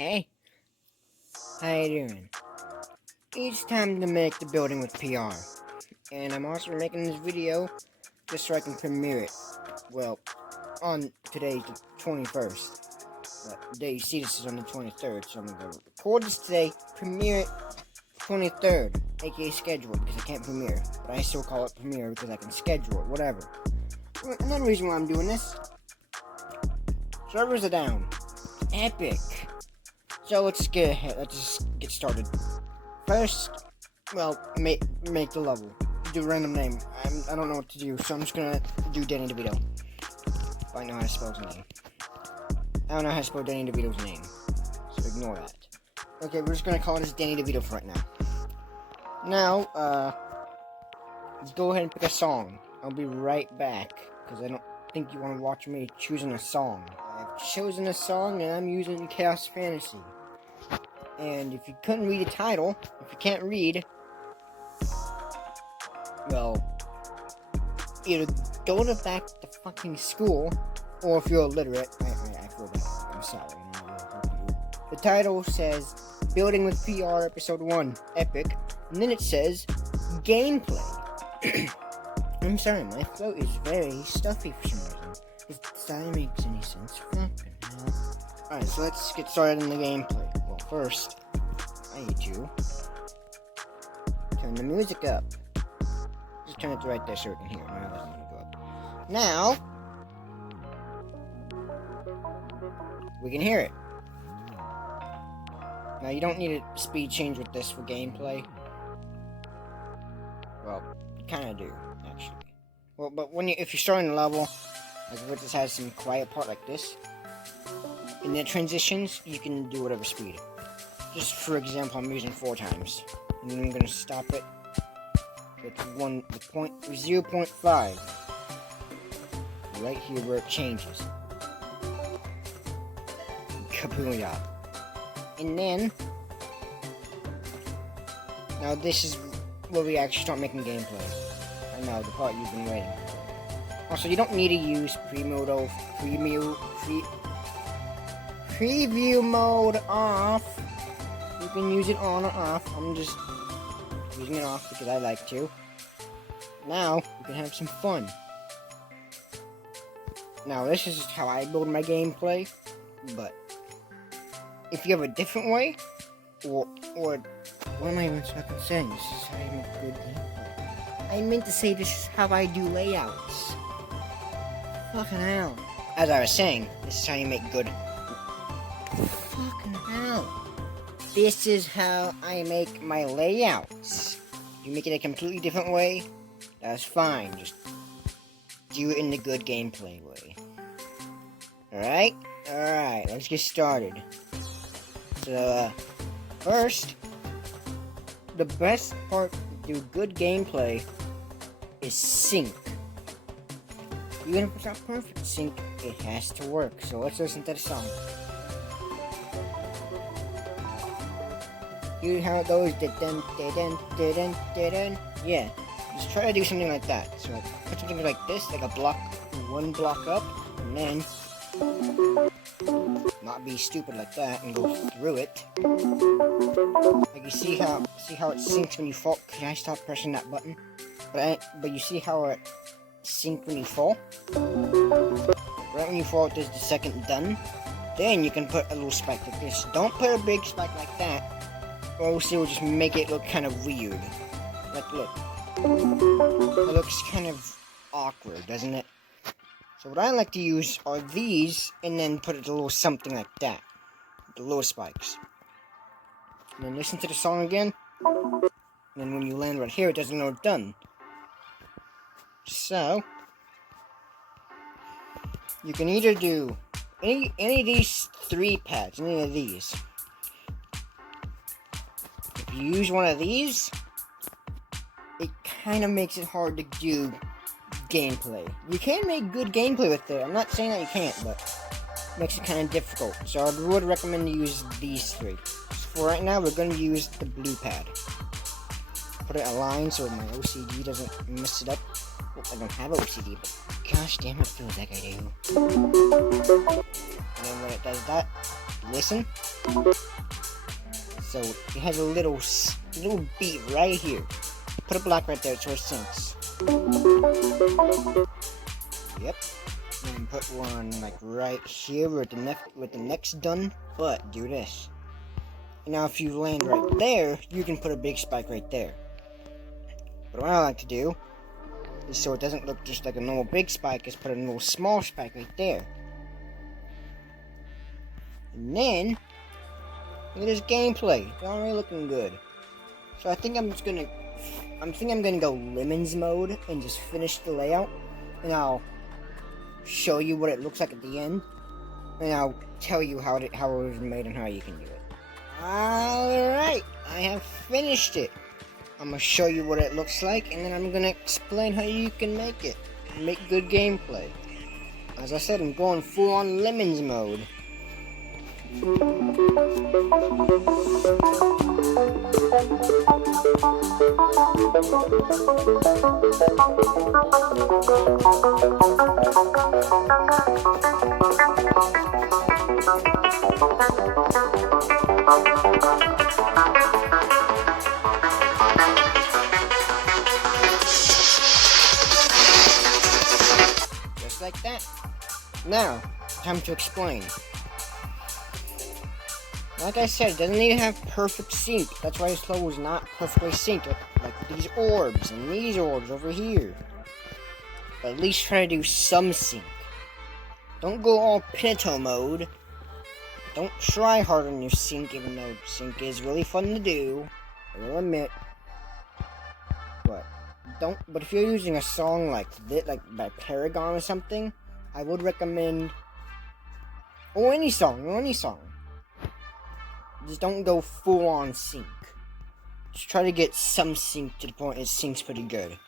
Hey, how you doing? It's time to make the building with PR. And I'm also making this video just so I can premiere it. Well, on today's the 21st. But the day you see this is on the 23rd, so I'm gonna record this today, premiere it 23rd, aka schedule it, because I can't premiere. But I still call it premiere because I can schedule it, whatever. Another reason why I'm doing this, servers are down. Epic. So let's get ahead. Let's just get started. First, well, make the level. Do a random name. I don't know what to do, so I'm just gonna do Danny DeVito. If I know how to spell his name. I don't know how to spell Danny DeVito's name, so ignore that. Okay, we're just gonna call this Danny DeVito for right now. Now, let's go ahead and pick a song. I'll be right back, because I don't think you want to watch me choosing a song. I've chosen a song, and I'm using Chaos Fantasy. And if you couldn't read the title, if you can't read, well, either go back to fucking school, or if you're illiterate, I feel bad, I'm sorry, I'm not gonna help you. The title says, Building with PR Episode 1, Epic, and then it says, Gameplay. I'm sorry, my throat is very stuffy for some reason. If that makes any sense, fucking hell. Alright, so let's get started in the gameplay. Well, first, I need to turn the music up. Just turn it to right there so we can hear it. Now it's gonna go up. Now, we can hear it. Now, you don't need a speed change with this for gameplay. Well, you kind of do, actually. Well, but if you're starting a level, like if it just has some quiet part like this, and then transitions, you can do whatever speed. Just for example, I'm using 4 times, and then I'm gonna stop it with 0.5, right here where it changes. Kabooyah! And then, now this is where we actually start making gameplay. I know, the part you've been waiting for. Also, you don't need to use preview mode off. You can use it on or off. I'm just using it off because I like to. Now, we can have some fun. Now, this is just how I build my gameplay, but if you have a different way, or what am I even fucking saying? This is how I make good gameplay. I meant to say this is how I do layouts. Fucking hell. As I was saying, this is how you make good. Fucking hell. This is how I make my layouts. You make it a completely different way, that's fine. Just do it in the good gameplay way. Alright? Alright, let's get started. So, first, the best part to do good gameplay is sync. Even if it's not perfect sync, it has to work. So let's listen to the song. You know how it goes? Yeah, just try to do something like that. So put something like this, like a block, one block up, and then not be stupid like that and go through it. Like you see how it sinks when you fall. Can I stop pressing that button? But you see how it sinks when you fall. Right when you fall, it does the second done. Then you can put a little spike like this. Don't put a big spike like that, or else it will just make it look kind of weird. Like look, it looks kind of awkward, doesn't it? So what I like to use are these, and then put a little something like that. The little spikes. And then listen to the song again. And then when you land right here, it doesn't know it's done. So, you can either do any of these 3 pads, any of these. If you use one of these, it kind of makes it hard to do gameplay. You can make good gameplay with it. I'm not saying that you can't, but it makes it kind of difficult. So I would recommend to use these 3. For right now, we're going to use the blue pad. Put it aligned so my OCD doesn't mess it up. Well, I don't have OCD, but gosh damn it, feels like I do. And then when it does that, listen. So it has a little beat right here. Put a block right there so it sinks. Yep. And put one like right here with the next done. But do this. Now if you land right there, you can put a big spike right there. But what I like to do is, so it doesn't look just like a normal big spike, is put a little small spike right there. And then look at this gameplay. It's already looking good. So I think I'm gonna go lemons mode and just finish the layout, and I'll show you what it looks like at the end, and I'll tell you how it was made and how you can do it. Alright, I have finished it. I'm gonna show you what it looks like, and then I'm gonna explain how you can make it. Make good gameplay. As I said, I'm going full on lemons mode. Just like that. Now, time to explain. Like I said, it doesn't need to have perfect sync. That's why this level is not perfectly synced. Like these orbs and these orbs over here. But at least try to do some sync. Don't go all Pinto mode. Don't try hard on your sync, even though sync is really fun to do. I will admit. But if you're using a song like this, like by Paragon or something, I would recommend, or any song. Just don't go full on sync. Just try to get some sync to the point it syncs pretty good.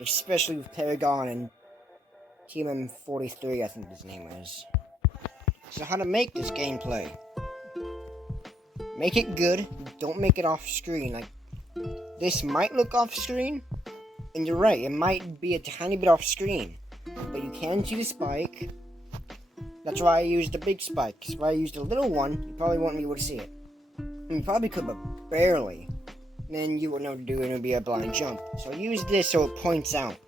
Especially with Paragon and TMM43, I think his name is. So how to make this gameplay. Make it good, don't make it off screen. Like, this might look off screen, and you're right, it might be a tiny bit off screen. But you can see the spike. That's why I used the big spike. If I used a little one, you probably wouldn't be able to see it. And you probably could, but barely. Then you wouldn't know what to do, and it would be a blind jump. So I use this so it points out.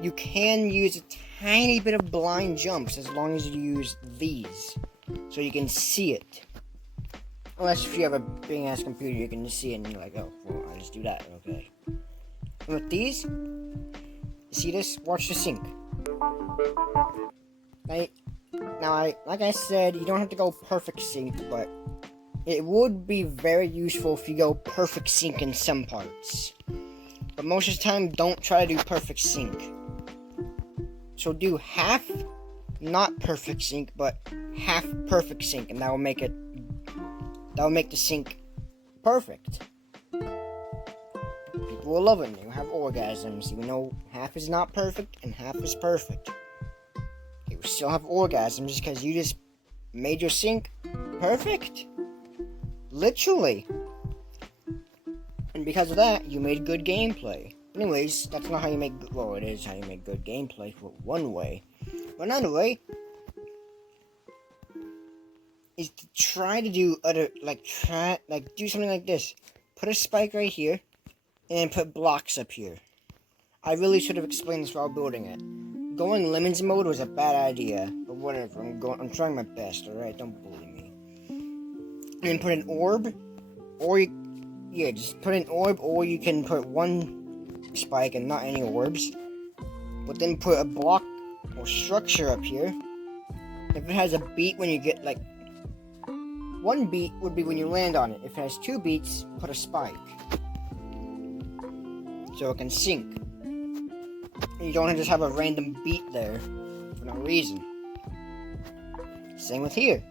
You can use a tiny bit of blind jumps as long as you use these, so you can see it. Unless if you have a big ass computer, you can just see it and you're like, oh, well, I'll just do that, okay. And with these, see this? Watch the sync. Now, like I said, you don't have to go perfect sync, but it would be very useful if you go perfect sync in some parts. But most of the time, don't try to do perfect sync. So do half, not perfect sync, but half perfect sync, and that will make the sync perfect. People will love it, and you'll have orgasms, even though half is not perfect and half is perfect. You will still have orgasms because you just made your sync perfect. Literally. And because of that, you made good gameplay. Anyways, that's not how you make, well, it is how you make good gameplay for one way. But another way is to try to do other, do something like this. Put a spike right here, and then put blocks up here. I really should have explained this while building it. Going lemons mode was a bad idea, but whatever, I'm trying my best, alright? Don't bully me. And then put an orb, or just put an orb, or you can put one spike and not any orbs. But then put a block or structure up here. If it has a beat when you get, one beat would be when you land on it. If it has 2 beats, put a spike. So it can sync. And you don't just have a random beat there for no reason. Same with here.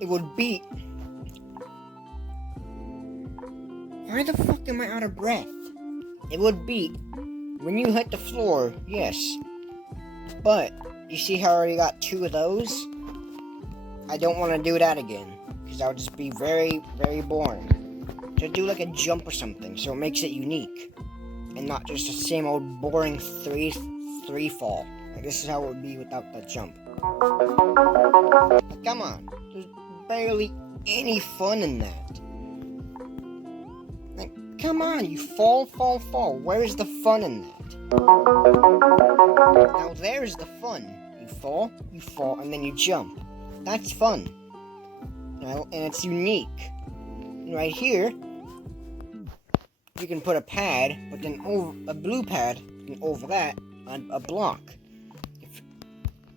It would beat. Why the fuck am I out of breath? It would beat when you hit the floor, yes. But, you see how I already got 2 of those? I don't want to do that again, because that would just be very, very boring. So do like a jump or something, so it makes it unique. And not just the same old boring 3 fall. Like, this is how it would be without that jump. Like, come on. There's barely any fun in that. Like, come on, you fall. Where's the fun in that? Now, there's the fun. You fall, and then you jump. That's fun. And it's unique. And right here, you can put a pad, but then a blue pad, and over that, a block.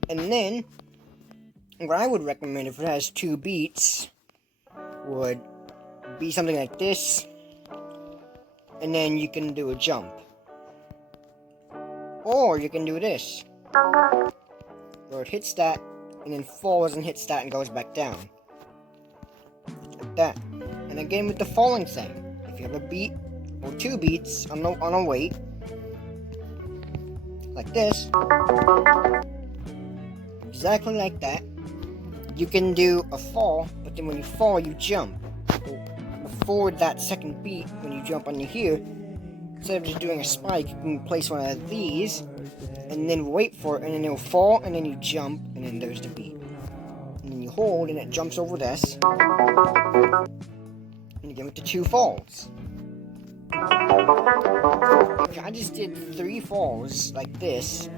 And then, what I would recommend if it has 2 beats would be something like this, and then you can do a jump. Or you can do this, where it hits that, and then falls and hits that and goes back down. Like that. And again with the falling thing, if you have a beat, or 2 beats on a weight, like this, exactly like that, you can do a fall, but then when you fall, you jump. So before that second beat, when you jump on here, instead of just doing a spike, you can place one of these, and then wait for it, and then it'll fall, and then you jump, and then there's the beat. And then you hold, and it jumps over this, and you get with the 2 falls. If I just did 3 falls like this,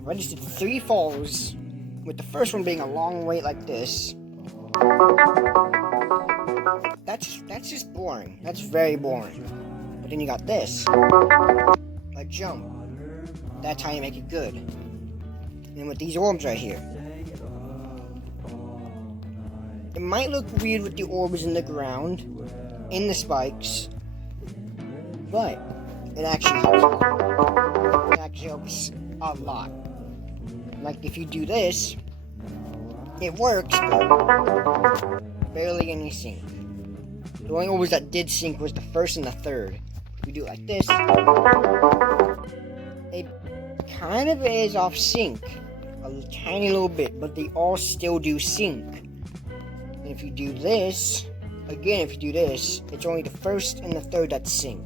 if I just did 3 falls, with the first one being a long wait like this, that's just boring. That's very boring. But then you got this, a jump. That's how you make it good. And with these orbs right here, it might look weird with the orbs in the ground, in the spikes, but it actually helps a lot. It actually helps a lot. Like if you do this, it works, but barely any sync. The only orbs that did sync was the first and the third. If you do it like this, it kind of is off sync, a tiny little bit, but they all still do sync. And if you do this, again, if you do this, it's only the first and the third that sync,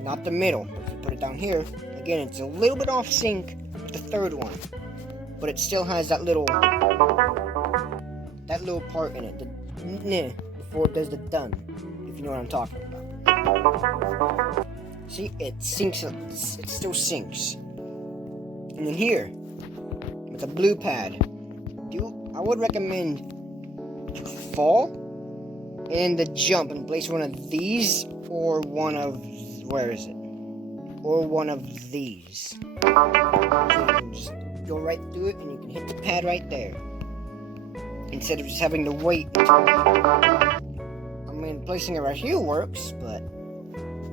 not the middle. If you put it down here, again, it's a little bit off sync with the third one, but it still has that little part in it, the before it does the done, if you know what I'm talking about. See, it syncs, it still syncs. And then here, with a blue pad, I would recommend to fall, and the jump, and place one of these, or one of, where is it? Or one of these. So you can just go right through it, and you can hit the pad right there. Instead of just having to wait until, I mean, placing it right here works, but,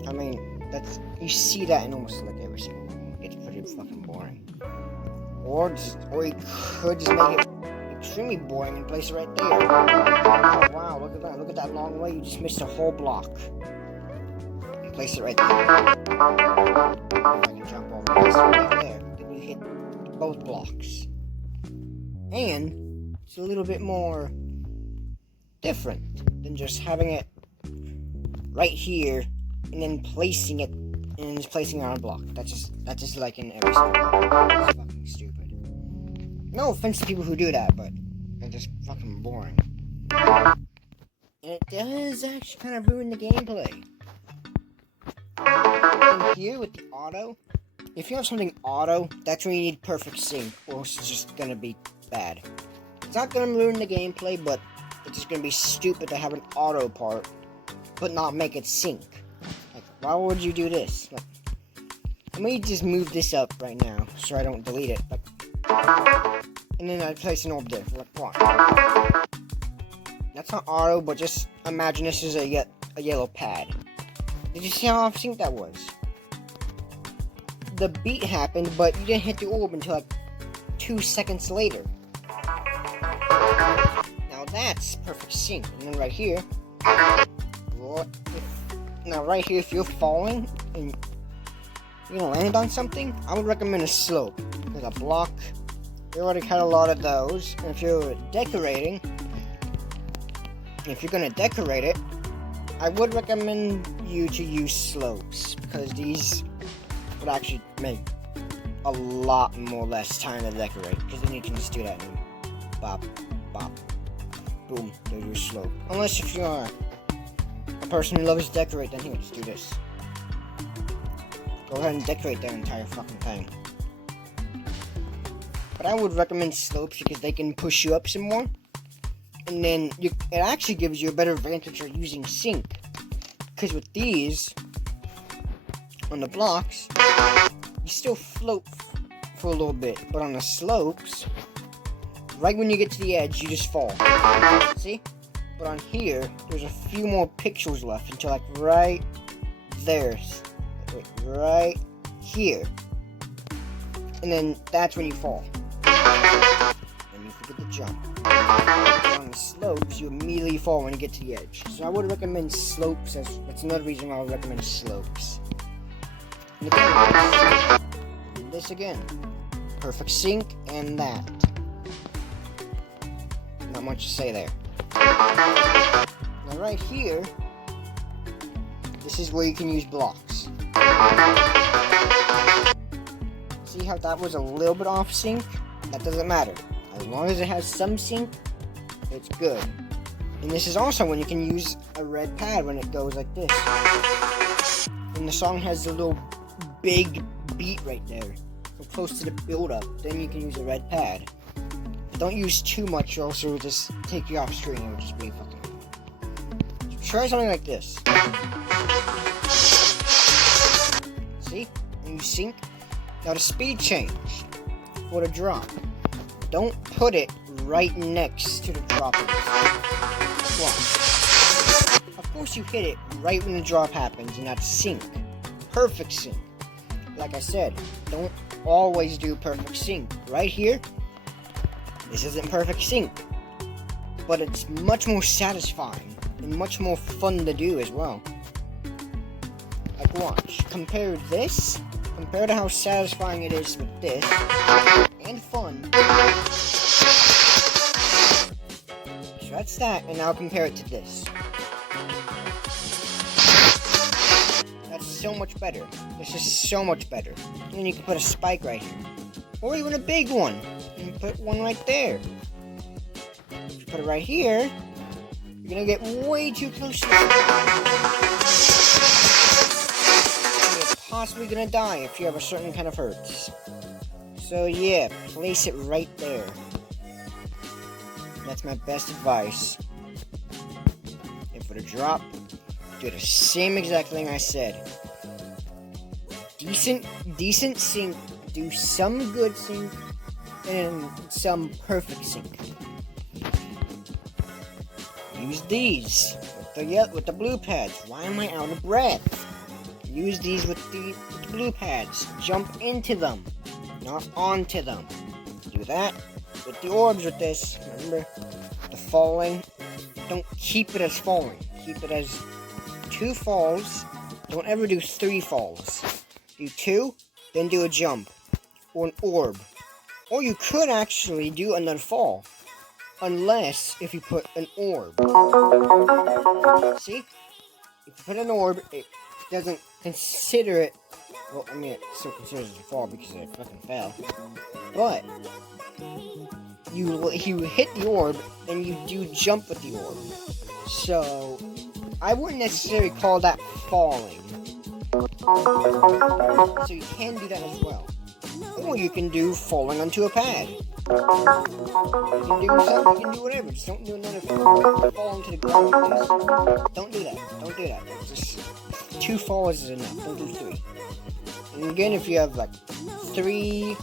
I mean, you see that in almost like every single one. It's pretty fucking boring. Or you could just make it extremely boring and place it right there. Oh wow, look at that long way, you just missed a whole block. And place it right there. If I can jump over, place it right there. Then you hit both blocks. And it's a little bit more different than just having it right here and then placing it and just placing it on a block. That's just like in every single one. It's fucking stupid. No offense to people who do that, but they're just fucking boring. And it does actually kind of ruin the gameplay. And here with the auto, if you have something auto, that's when you need perfect sync, or it's just gonna be bad. It's not gonna ruin the gameplay, but it's just gonna be stupid to have an auto part, but not make it sync. Like, why would you do this? Like, let me just move this up right now, so I don't delete it. Like, and then I place an orb there. Like, what? That's not auto, but just imagine this is a yellow pad. Did you see how off sync that was? The beat happened, but you didn't hit the orb until like 2 seconds later. Now that's perfect sync. And then right here, if you're falling and you're gonna land on something, I would recommend a slope. There's a block. We already had a lot of those. And if you're decorating, if you're gonna decorate it, I would recommend you to use slopes, because these would actually make a lot more less time to decorate, because then you can just do that and bop, bop, boom, there's your slope. Unless if you're a person who loves to decorate, then here, just do this. Go ahead and decorate that entire fucking thing. But I would recommend slopes because they can push you up some more. And then it actually gives you a better advantage of using sync. Because with these, on the blocks, you still float for a little bit. But on the slopes, right when you get to the edge, you just fall. See? But on here, there's a few more pixels left until like right there. Wait, right here. And then that's when you fall. And you forget to jump. On the slopes, you immediately fall when you get to the edge. So I would recommend slopes. That's another reason why I would recommend slopes. And again, this again. Perfect sync and that. Not much to say there. Now right here, this is where you can use blocks. See how that was a little bit off sync? That doesn't matter. As long as it has some sync, it's good. And this is also when you can use a red pad when it goes like this. When the song has a little big beat right there, so close to the build-up, then you can use a red pad. But don't use too much, or else it will just take you off screen and it will just be fucking... So try something like this. See? And you sync. Now the speed change for the drop. Don't put it right next to the drop. Of course you hit it right when the drop happens, and that's sync. Perfect sync. Like I said, don't always do perfect sync. Right here, this isn't perfect sync. But it's much more satisfying and much more fun to do as well. Like watch, compare to how satisfying it is with this, and fun. So that's that, and now compare it to this. That's so much better. This is so much better. And then you can put a spike right here. Or even a big one. And put one right there. If you put it right here, you're gonna get way too close to it. Possibly gonna die if you have a certain kind of hertz. So yeah, place it right there. That's my best advice. And for the drop, do the same exact thing I said. Decent sync, do some good sync, and some perfect sync. Use these with the blue pads. Why am I out of breath? Use these with the blue pads. Jump into them, not onto them. Do that with the orbs with this. Remember, the falling. Don't keep it as falling. Keep it as 2 falls. Don't ever do 3 falls. Do 2, then do a jump. Or an orb. Or you could actually do another fall. Unless if you put an orb. See? If you put an orb, it doesn't consider it. Well, I mean, it still considers it a fall because it fucking fell. But you hit the orb and you do jump with the orb. So I wouldn't necessarily call that falling. So you can do that as well. Or you can do falling onto a pad. You can do whatever. Just don't do another fall into the ground like this. Don't do that. Don't do that. Just 2 falls is enough. Don't do 3. And again, if you have like 2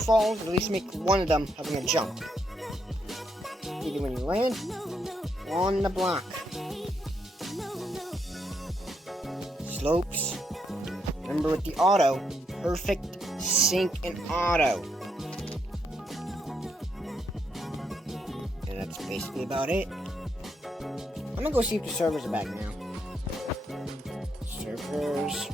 falls, at least make one of them having a jump. Either when you land or on the block. Slopes. Remember with the auto, perfect sync and auto. And that's basically about it. I'm gonna go see if the servers are back now. Servers.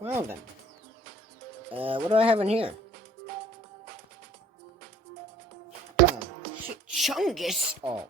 Well then. What do I have in here? Chungus? Oh.